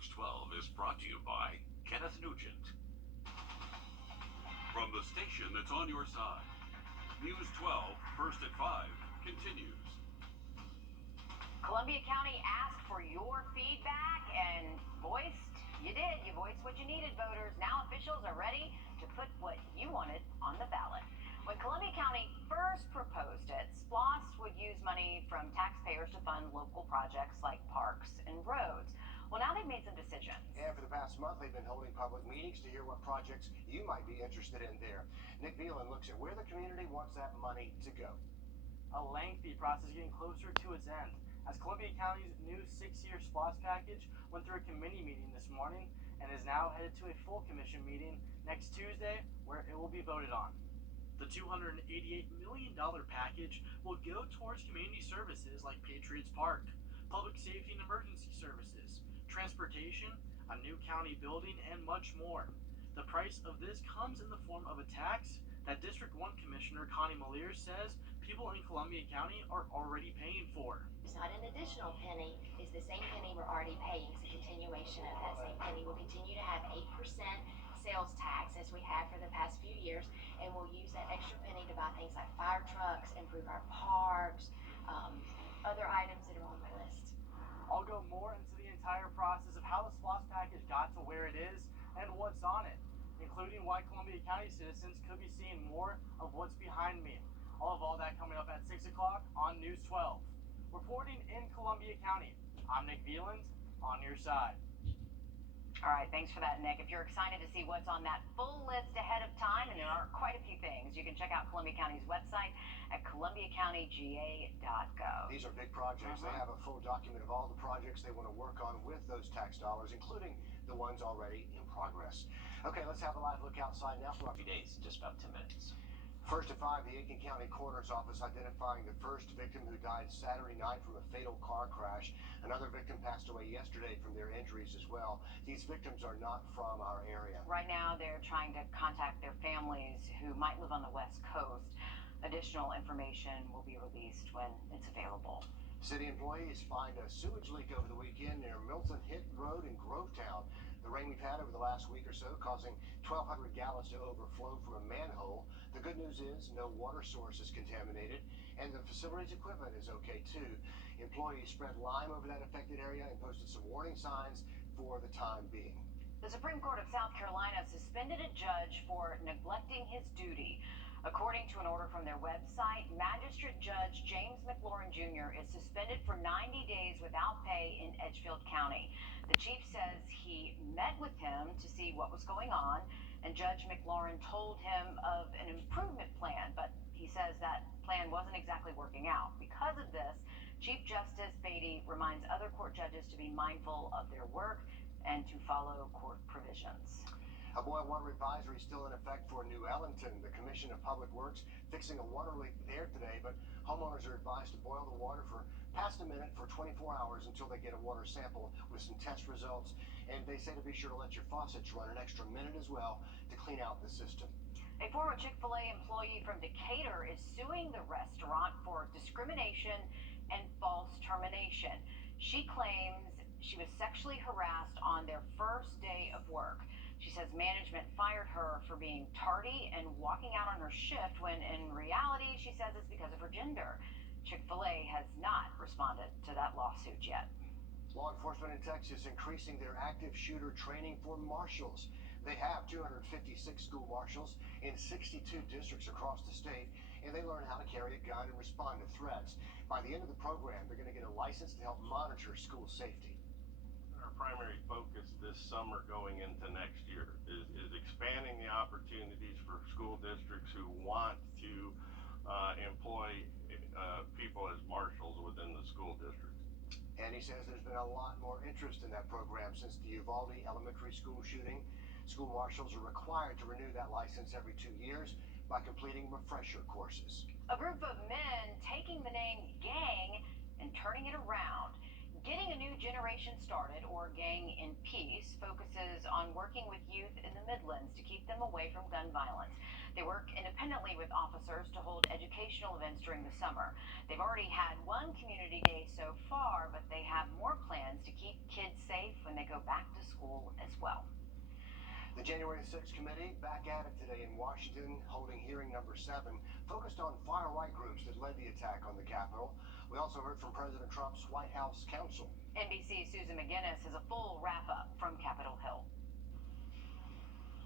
News 12 is brought to you by Kenneth Nugent. From the station that's on your side, News 12, first at 5, continues. Columbia County asked for your feedback and you voiced what you needed, voters. Now officials are ready to put what you wanted on the ballot. When Columbia County first proposed it, SPLOST would use money from taxpayers to fund local projects like parks and roads. Well, now they've made some decisions. And for the past month, they've been holding public meetings to hear what projects you might be interested in there. Nick Beelan looks at where the community wants that money to go. A lengthy process getting closer to its end, as Columbia County's new 6-year SPLOST package went through a committee meeting this morning and is now headed to a full commission meeting next Tuesday where it will be voted on. The $288 million package will go towards community services like Patriots Park, public safety and emergency services, transportation, a new county building, and much more. The price of this comes in the form of a tax that District 1 Commissioner Connie Malier says people in Columbia County are already paying for. It's not an additional penny, it's the same penny we're already paying. It's a continuation of that same penny. We'll continue to have 8% sales tax as we have for the past few years, and we'll use that extra penny to buy things like fire trucks, improve our parks, other items that are on the list. I'll go more into the entire process of how the SPLOST package got to where it is and what's on it, including why Columbia County citizens could be seeing more of what's behind me. All that coming up at 6 o'clock on News 12. Reporting in Columbia County, I'm Nick Beeland, on your side. All right, thanks for that, Nick. If you're excited to see what's on that full list ahead of time, and there are quite a few things, you can check out Columbia County's website at columbiacountyga.gov. These are big projects. They have a full document of all the projects they want to work on with those tax dollars, including the ones already in progress. Okay, let's have a live look outside now for a few days in just about 10 minutes. First at 5, the Aiken County Coroner's Office identifying the first victim who died Saturday night from a fatal car crash. Another victim passed away yesterday from their injuries as well. These victims are not from our area. Right now, they're trying to contact their families who might live on the West Coast. Additional information will be released when it's available. City employees find a sewage leak over the weekend near Milton Hit Road in Grovetown. The rain we've had over the last week or so causing 1,200 gallons to overflow from a manhole. The good news is no water source is contaminated, and the facility's equipment is okay too. Employees spread lime over that affected area and posted some warning signs for the time being. The Supreme Court of South Carolina suspended a judge for neglecting his duty. According to an order from their website, Magistrate Judge James McLaurin Jr. is suspended for 90 days without pay in Edgefield County. The chief says he met with him to see what was going on, and Judge McLaurin told him of an improvement plan, but he says that plan wasn't exactly working out. Because of this, Chief Justice Beatty reminds other court judges to be mindful of their work and to follow court provisions. A boil water advisory still in effect for New Ellington. The Commission of Public Works fixing a water leak there today, but homeowners are advised to boil the water for past a minute for 24 hours until they get a water sample with some test results. And they say to be sure to let your faucets run an extra minute as well to clean out the system. A former Chick-fil-A employee from Decatur is suing the restaurant for discrimination and false termination. She claims she was sexually harassed on their first day of work. She says management fired her for being tardy and walking out on her shift when in reality she says it's because of her gender. Chick-fil-A has not responded to that lawsuit yet. Law enforcement in Texas increasing their active shooter training for marshals. They have 256 school marshals in 62 districts across the state, and they learn how to carry a gun and respond to threats. By the end of the program, they're going to get a license to help monitor school safety. Our primary focus this summer going into next year is expanding the opportunities for school districts who want to employ people as marshals within the school district. And he says there's been a lot more interest in that program since the Uvalde Elementary School shooting. School marshals are required to renew that license every 2 years by completing refresher courses. A group of men taking the name gang and turning it around. Getting a New Generation Started, or Gang in Peace, focuses on working with youth in the Midlands to keep them away from gun violence. They work independently with officers to hold educational events during the summer. They've already had one community day so far, but they have more plans to keep kids safe when they go back to The January 6th committee back at it today in Washington, holding hearing number 7, focused on far-right groups that led the attack on the Capitol. We also heard from President Trump's White House counsel. NBC's Susan McGinnis has a full wrap-up from Capitol Hill.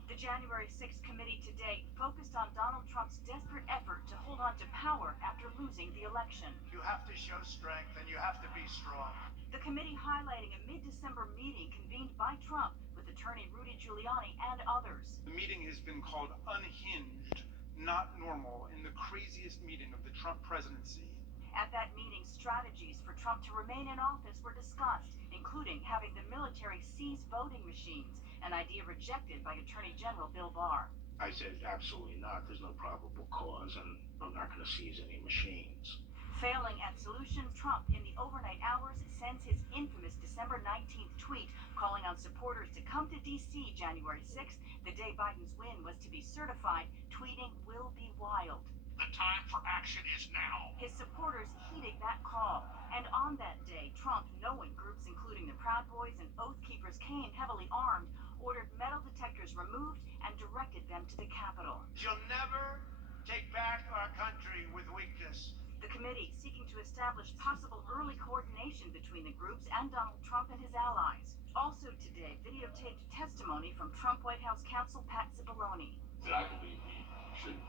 The January 6th committee today focused on Donald Trump's desperate effort to hold on to power after losing the election. You have to show strength and you have to be strong. The committee highlighting a mid-December meeting convened by Trump with attorney Rudy Giuliani and others. The meeting has been called unhinged, not normal, in the craziest meeting of the Trump presidency. At that meeting, strategies for Trump to remain in office were discussed, including having the military seize voting machines, an idea rejected by Attorney General Bill Barr. I said, absolutely not. There's no probable cause, and I'm not going to seize any machines. Failing at solutions, Trump, in the overnight hours, sends his infamous December 19th tweet calling on supporters to come to D.C. January 6th, the day Biden's win was to be certified, tweeting, "Will be wild." The time for action is now. His supporters heeding that call. And on that day, Trump, knowing groups including the Proud Boys and Oath Keepers came heavily armed, ordered metal detectors removed and directed them to the Capitol. You'll never take back our country with weakness. The committee seeking to establish possible early coordination between the groups and Donald Trump and his allies. Also today, videotaped testimony from Trump White House counsel Pat Cipollone. Did I believe he should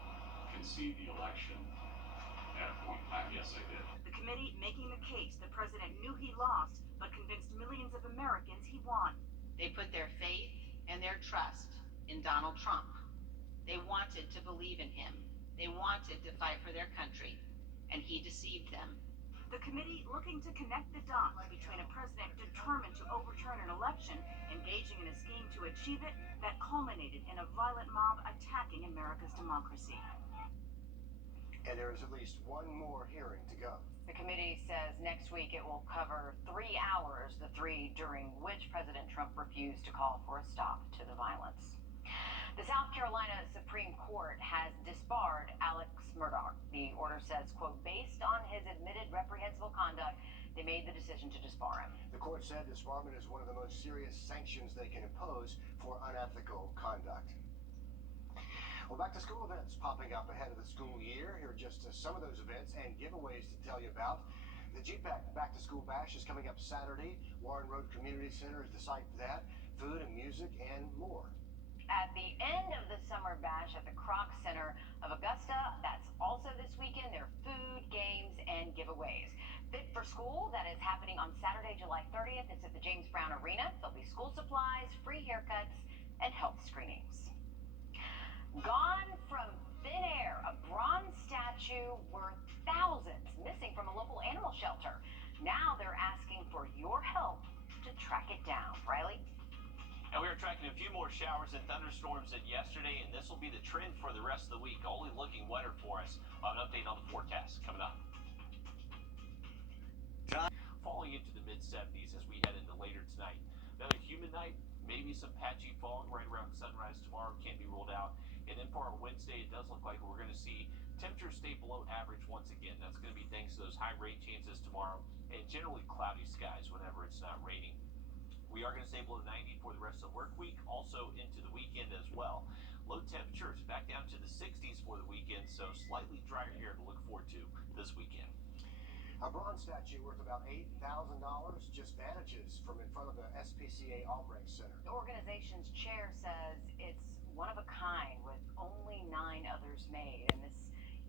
concede the election at a point in time? Yes, I did. The committee making the case the president knew he lost, but convinced millions of Americans he won. They put their faith and their trust in Donald Trump. They wanted to believe in him. They wanted to fight for their country, and he deceived them. The committee looking to connect the dots between a president determined to overturn an election, engaging in a scheme to achieve it that culminated in a violent mob attacking America's democracy. And there is at least one more hearing to go. The committee says next week it will cover 3 hours, the 3 during which President Trump refused to call for a stop to the violence. The South Carolina Supreme Court has disbarred Alex Murdaugh. The order says, quote, based on his admitted reprehensible conduct, they made the decision to disbar him. The court said disbarment is one of the most serious sanctions they can impose for unethical conduct. Well, back to school events popping up ahead of the school year. Here are just some of those events and giveaways to tell you about. The GPAC Back to School Bash is coming up Saturday. Warren Road Community Center is the site for that. Food and music and more. At the end of the summer bash at the Kroc Center of Augusta, that's also this weekend. There are food, games, and giveaways. Fit for School, that is happening on Saturday, July 30th. It's at the James Brown Arena. There'll be school supplies, free haircuts, and health screenings. Gone from thin air, a bronze statue worth thousands missing from a local animal shelter. Now they're asking for your help to track it down. Riley? And we are tracking a few more showers and thunderstorms than yesterday, and this will be the trend for the rest of the week. Only looking wetter for us. An update on the forecast coming up. Falling into the mid-70s as we head into later tonight. Another humid night, maybe some patchy fog right around sunrise tomorrow. Can't be ruled out. And then for our Wednesday, it does look like we're going to see temperatures stay below average once again. That's going to be thanks to those high rain chances tomorrow and generally cloudy skies whenever it's not raining. We are going to stay below 90 for the rest of the work week, also into the weekend as well. Low temperatures back down to the 60s for the weekend, so slightly drier here to look forward to this weekend. A bronze statue worth about $8,000 just vanishes from in front of the SPCA Albrecht Center. The organization's chair says it's one of a kind with only 9 others made. And this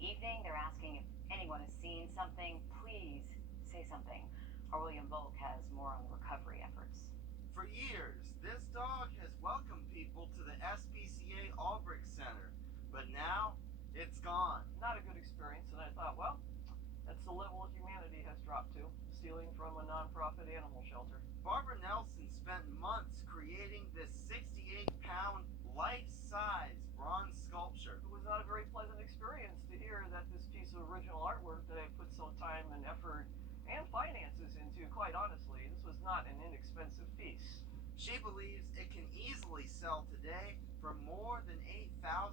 evening they're asking if anyone has seen something, please say something. Our William Volk has more on the recovery efforts. For years, this dog has welcomed people to the SPCA Albrecht Center, but now it's gone. Not a good experience, and I thought, well, that's the level humanity has dropped to, stealing from a nonprofit animal shelter. Barbara Nelson spent months creating this 68-pound life-size bronze sculpture. It was not a very pleasant experience to hear that this piece of original artwork that I put some time and effort and finances into, quite honestly, this was not an inexpensive piece. She believes it can easily sell today for more than $8,000.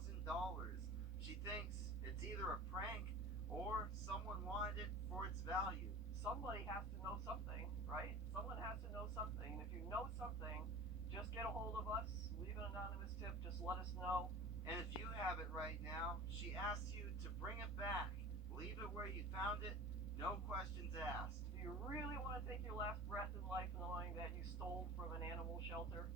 She thinks it's either a prank or someone wanted it for its value. Somebody has to know something, right? Someone has to know something. And if you know something, just get a hold of us, leave an anonymous tip, just let us know. And if you have it right now, she asks you to bring it back. Leave it where you found it, no questions asked. Do you really want to take your last breath in life knowing that you stole from an animal shelter?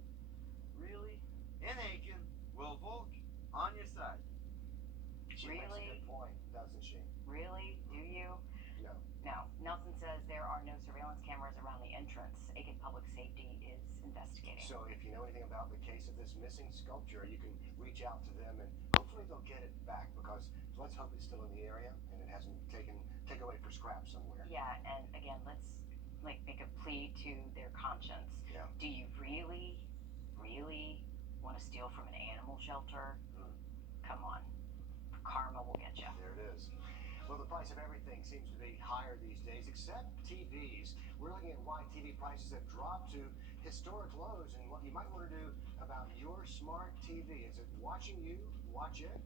Really? In Aiken, Will Volk, on your side. She makes a good point, doesn't she? Really? Do you? No. No. Nelson says there are no surveillance cameras around the entrance. Aiken Public Safety is investigating. So if you know anything about the case of this missing sculpture, you can reach out to them and hopefully they'll get it back, because let's hope it's still in the area and it hasn't taken away for scrap somewhere. Yeah, and again, let's make a plea to their conscience. Yeah. Do you really want to steal from an animal shelter? Come on. Karma will get you. There it is. Well, the price of everything seems to be higher these days, except TVs. We're looking at why TV prices have dropped to historic lows and what you might want to do about your smart TV. Is it watching you? Watch it?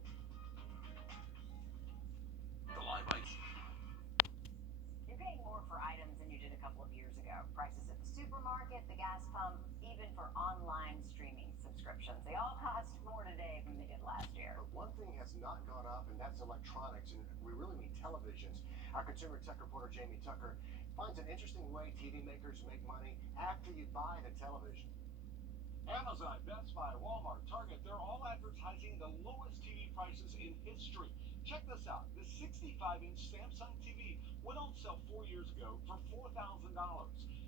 The live bites. You're paying more for items than you did a couple of years ago. Prices at the supermarket, the gas pump, even for online streaming subscriptions. They all cost more today than they did last year. But one thing has not gone up, and that's electronics, and we really mean televisions. Our consumer tech reporter, Jamie Tucker, finds an interesting way TV makers make money after you buy the television. Amazon, Best Buy, Walmart, Target, they're all advertising the lowest TV prices in history. Check this out. The 65-inch Samsung TV went on sale 4 years ago for $4,000.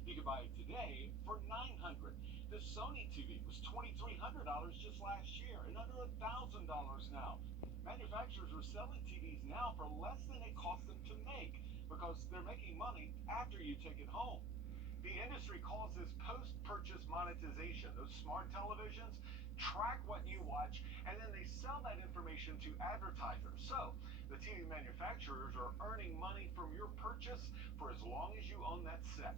You can buy it today for $900. The Sony TV was $2,300 just last year and under $1,000 now. Manufacturers are selling TVs now for less than it cost them to make because they're making money after you take it home. The industry calls this post-purchase monetization. Those smart televisions track what you watch, and then they sell that information to advertisers. So the TV manufacturers are earning money from your purchase for as long as you own that set.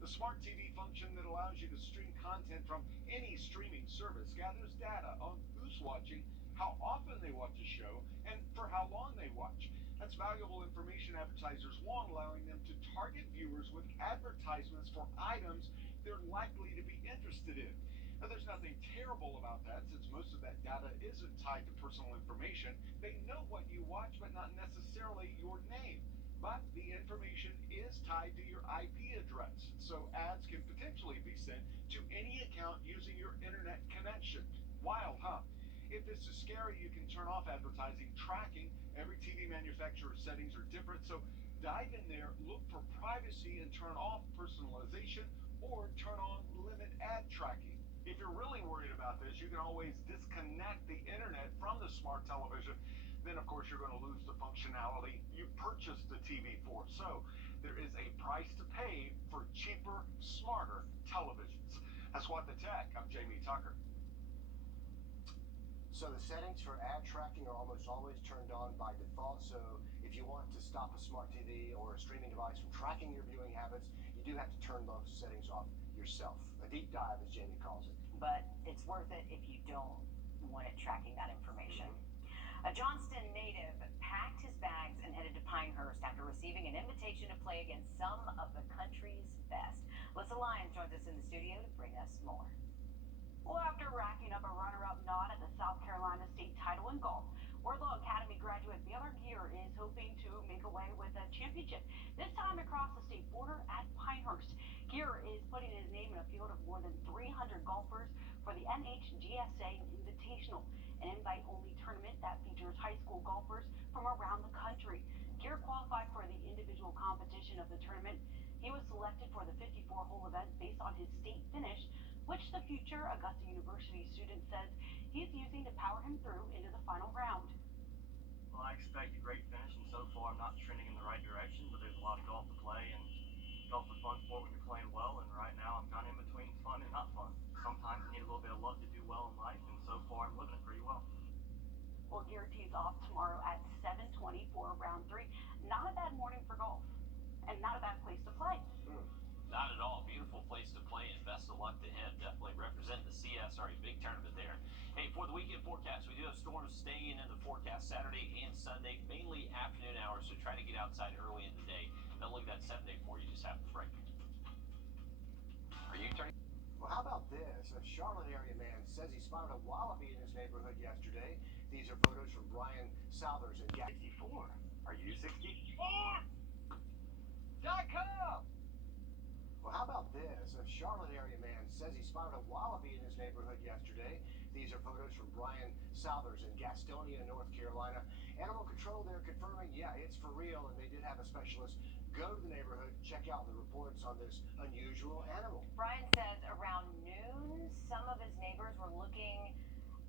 The smart TV function that allows you to stream content from any streaming service gathers data on who's watching, how often they watch a show, and for how long they watch. That's valuable information advertisers want, allowing them to target viewers with advertisements for items they're likely to be interested in. Now, there's nothing terrible about that, since most of that data isn't tied to personal information. They know what you watch, but not necessarily your name. But the information is tied to your IP address, so ads can potentially be sent to any account using your internet connection. Wild, huh? If this is scary, you can turn off advertising tracking. Every TV manufacturer's settings are different, so dive in there, look for privacy, and turn off personalization, or turn on limit ad tracking. If you're really worried about this, you can always disconnect the internet from the smart television. Then, of course, you're going to lose the functionality you purchased the TV for. So there is a price to pay for cheaper, smarter televisions. That's What the Tech. I'm Jamie Tucker. So the settings for ad tracking are almost always turned on by default. So if you want to stop a smart TV or a streaming device from tracking your viewing habits, you do have to turn those settings off yourself. A deep dive, as Jamie calls it. But it's worth it if you don't want it tracking that information. A Johnston native packed his bags and headed to Pinehurst after receiving an invitation to play against some of the country's best. Lisa Lyons joins us in the studio to bring us more. Well, after racking up a runner-up nod at the South Carolina state title in golf, Wrdw Academy graduate Baylor Gear is hoping to make away with a championship, this time across the state border at Pinehurst. Gear is putting his name in a field of more than 300 golfers for the NHGSA Invitational, an invite-only tournament that features high school golfers from around the country. Gear qualified for the individual competition of the tournament. He was selected for the 54-hole event based on his state finish, which the future Augusta University student says he's using to power him through into the final round. Well, I expect a great finish, and so far I'm not trending in the right direction, but there's a lot of golf to play, and golf's a fun sport when you're playing well, and right now I'm kind of in between fun and not fun. Sometimes you need a little bit of luck to do well in life, and so far I'm living it pretty well. Well, Gear tees off tomorrow at 7:20 for round 3. Not a bad morning for golf, and not a bad place to play. Not at all. Beautiful place to play, and best of luck to him. Definitely representing the CSRE big tournament there. Hey, for the weekend forecast, we do have storms staying in the forecast Saturday and Sunday, mainly afternoon hours, so try to get outside early in the day. Don't look at that 7-day for you just have the break. Are you turning? Well, how about this? this. A Charlotte area man says he spotted a wallaby in his neighborhood yesterday. These are photos from Brian Southers in 64. Are you 64? Well, how about this? A Charlotte area man says he spotted a wallaby in his neighborhood yesterday. These are photos from Brian Southers in Gastonia, North Carolina. Animal control, they're confirming, yeah, it's for real, and they did have a specialist go to the neighborhood, check out the reports on this unusual animal. Brian says around noon, some of his neighbors were looking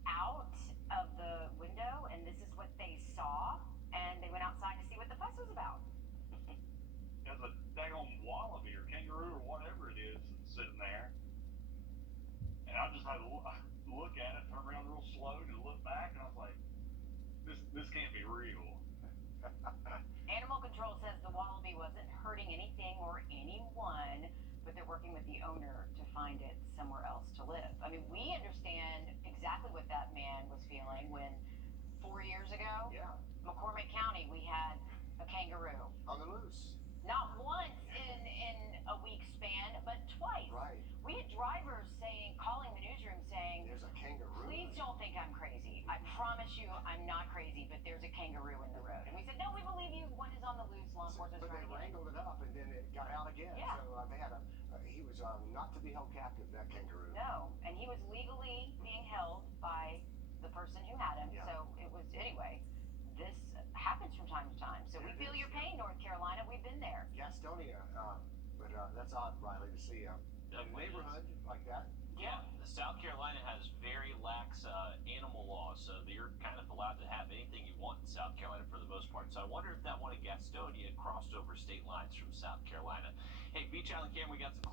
out of the window, and this is what they saw, and they went outside to see what the fuss was about. There's a daggone wallaby or kangaroo or whatever it is sitting there. And I just had to look at it, turn around real slow to look back, and I was like, this can't be real. Animal control says the wallaby wasn't hurting anything or anyone, but they're working with the owner to find it somewhere else to live. I mean, we understand exactly what that man was feeling when 4 years ago, McCormick County, we had a kangaroo on the loose. Not once in a week span, but twice. Right. We had drivers calling the newsroom saying, there's a kangaroo. Please don't think I'm crazy. I promise you I'm not crazy, but there's a kangaroo in the road. And we said, no, we believe you. One is on the loose. Law enforcement's But they wrangled it up, and then it got out again. Yeah. So they had he was not to be held captive, that kangaroo. No, and he was legally being held by the person who had him. Yeah. So it was, anyway, this happens from time to time. So we feel your pain, North Carolina. We've been there. Gastonia, but that's odd, Riley, to see a neighborhood like that. Yeah, South Carolina has very lax animal laws, so you're kind of allowed to have anything you want in South Carolina for the most part. So I wonder if that one in Gastonia crossed over state lines from South Carolina. Hey, Beach Island Cam, we got some